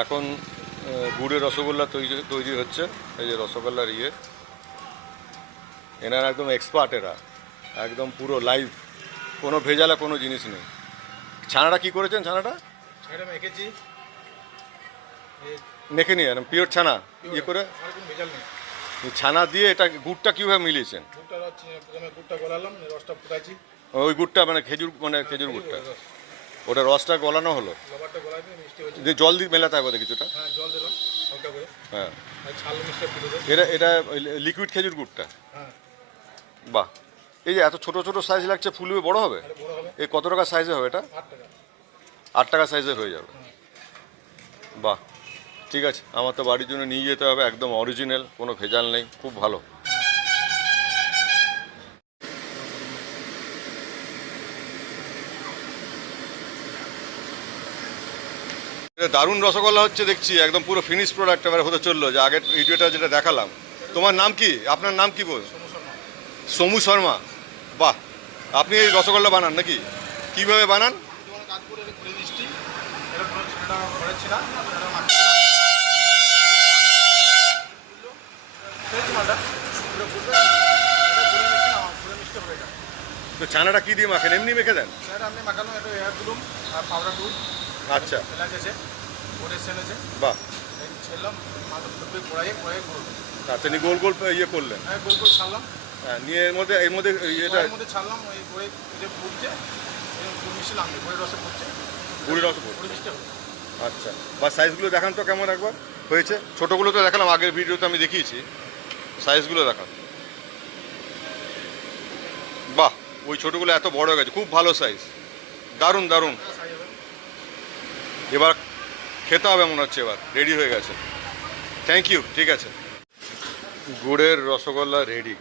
এখন গুড়ের রসগোল্লা তৈরি হচ্ছে। এই যে রসগোল্লার এনারা একদম এক্সপার্ট, এরা একদম পুরো লাইভ, কোনো ভেজালা কোনো জিনিস নেই। ছানাটা কি করেছেন? ছানাটা মেখেছি, মেখে নিয়ে পিওর ছানা করে ভেজাল নেই। ছানা দিয়ে এটা গুড়টা কীভাবে মিলিয়েছেন? গুড়টা গলালাম, রসটা ফুটাইছি। ওই গুড়টা খেজুর গুড়টা, ওটা রসটা গলানো হলো, জল দিয়ে মেলাতে হবে কিছুটা। জল দিলাম হালকা করে। হ্যাঁ, ছাল মিষ্টি এটা লিকুইড খেজুর গুড়টা। বাহ, এই যে এত ছোট ছোট সাইজ লাগছে, ফুলবে বড় হবে? এই কত টাকা সাইজে হবে এটা? 8 টাকা সাইজের হয়ে যাবে। বাহ, ঠিক আছে, আমার তো বাড়ির জন্য নিয়ে যেতে হবে, একদম অরিজিনাল, কোনো ভেজাল নেই, খুব ভালো। দারুণ রসগোল্লা হচ্ছে দেখছি, একদম পুরো ফিনিশ প্রোডাক্ট এবারে হতে চললো। যে আগের ভিডিওটা যেটা দেখালাম। তোমার নাম কি? আপনার নাম কি বল? সমু শর্মা। বাহ, আপনি এই রসগোল্লা বানান নাকি? কিভাবে বানান? তো ছানাটা কি দিয়ে মাখেন? এমনি মেখে দেন? আচ্ছা, বাহ, আচ্ছা, গোল গোল করলেন? হ্যাঁ, নিয়ে এর মধ্যে এটা গুড়ের রস পড়ছে। আচ্ছা, বা সাইজগুলো দেখান তো কেমন একবার হয়েছে। ছোটোগুলো তো দেখালাম, আগের ভিডিওতে আমি দেখিয়েছি, সাইজগুলো দেখান। বাহ, ওই ছোটোগুলো এত বড় হয়ে গেছে, খুব ভালো সাইজ, দারুণ দারুণ। এবার খেতে হবে মনে হচ্ছে, এবার রেডি হয়ে গেছে। থ্যাংক ইউ, ঠিক আছে, গুড়ের রসগোল্লা রেডি।